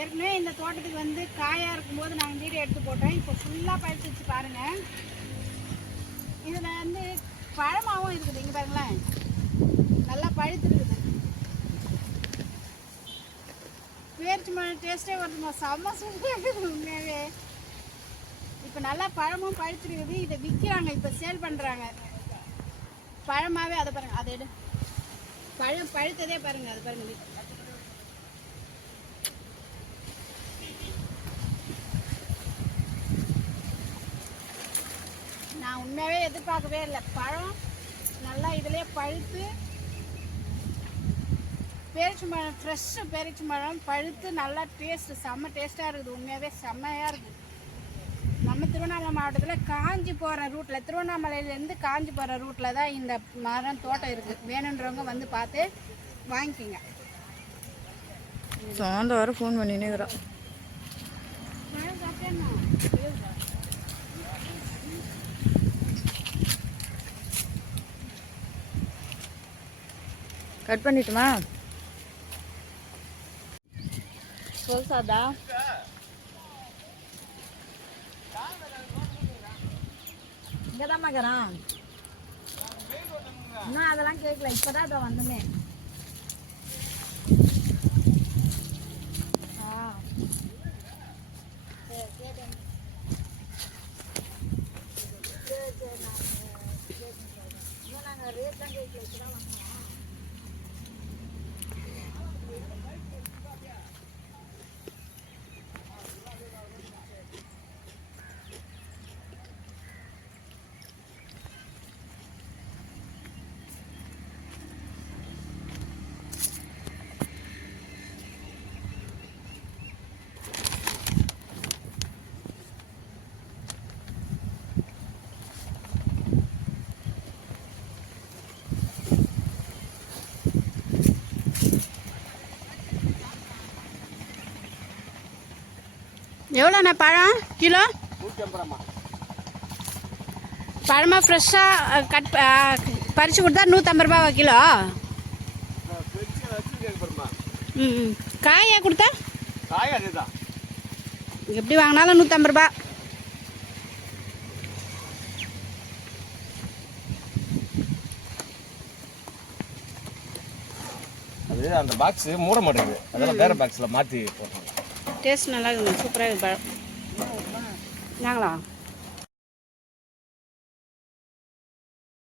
ஏற்கனவே இந்த தோட்டத்துக்கு வந்து காயாக இருக்கும்போது நாங்கள் வீடியோ எடுத்து போட்டோம். இப்போ ஃபுல்லாக பழுத்துச்சு பாருங்கள். இதில் வந்து பழமாகவும் இருக்குது. இங்கே பாருங்களேன், நல்லா பழுத்துருக்குது. பேரிச்சி மழை டேஸ்ட்டே வருதுமா, செம்ம சூப்பராக இருக்குது உண்மையாகவே. இப்போ நல்லா பழமும் பழுத்துருக்குது. இதை விற்கிறாங்க, இப்போ சேல் பண்ணுறாங்க பழமாகவே. அதை பாருங்கள், அதை எடு, பழம் பழுத்ததே பாருங்கள், அது பாருங்கள். நான் உண்மையாகவே எதிர்பார்க்கவே இல்லை. பழம் நல்லா இதிலே பழுத்து, பேரிச்சி மரம் ஃப்ரெஷ்ஷு பேரிச்சி மரம் பழுத்து நல்லா டேஸ்ட்டு, செம்ம டேஸ்ட்டாக இருக்குது. உண்மையாகவே செம்மையாக இருக்குது. நம்ம திருவண்ணாமலை மாவட்டத்தில் காஞ்சி போகிற ரூட்டில், திருவண்ணாமலையிலேருந்து காஞ்சி போகிற ரூட்டில் தான் இந்த மரம் தோட்டம் இருக்குது. வேணுன்றவங்க வந்து பார்த்து வாங்கிக்கிங்க. சாயந்தரம் வர ஃபோன் பண்ணினே இருக்கிறோம். கட் பண்ணிட்டுமா? சொல்சாதா இங்கே தான் மகரான். இன்னும் அதெல்லாம் கேட்கல, இப்போதான் அதை வந்தமே. நாங்கள் ரேட் தான் கேட்கல, இப்போதான் வந்தோம். எவ்வளோண்ணா பழம் கிலோ? பழமாக ஃப்ரெஷ்ஷாக கட் பறித்து கொடுத்தா 150 ரூபாவா கிலோ? ம். காயாக கொடுத்தா எப்படி வாங்கினாலும் 150 ரூபா. அது அந்த பாக்ஸ் மூட மாட்டேங்குது, அதெல்லாம் வேற பாக்ஸில் மாற்றி போட்டோம். டேஸ்ட் நல்லா இருக்குது, சூப்பராக இருக்குது பழம். நாங்களா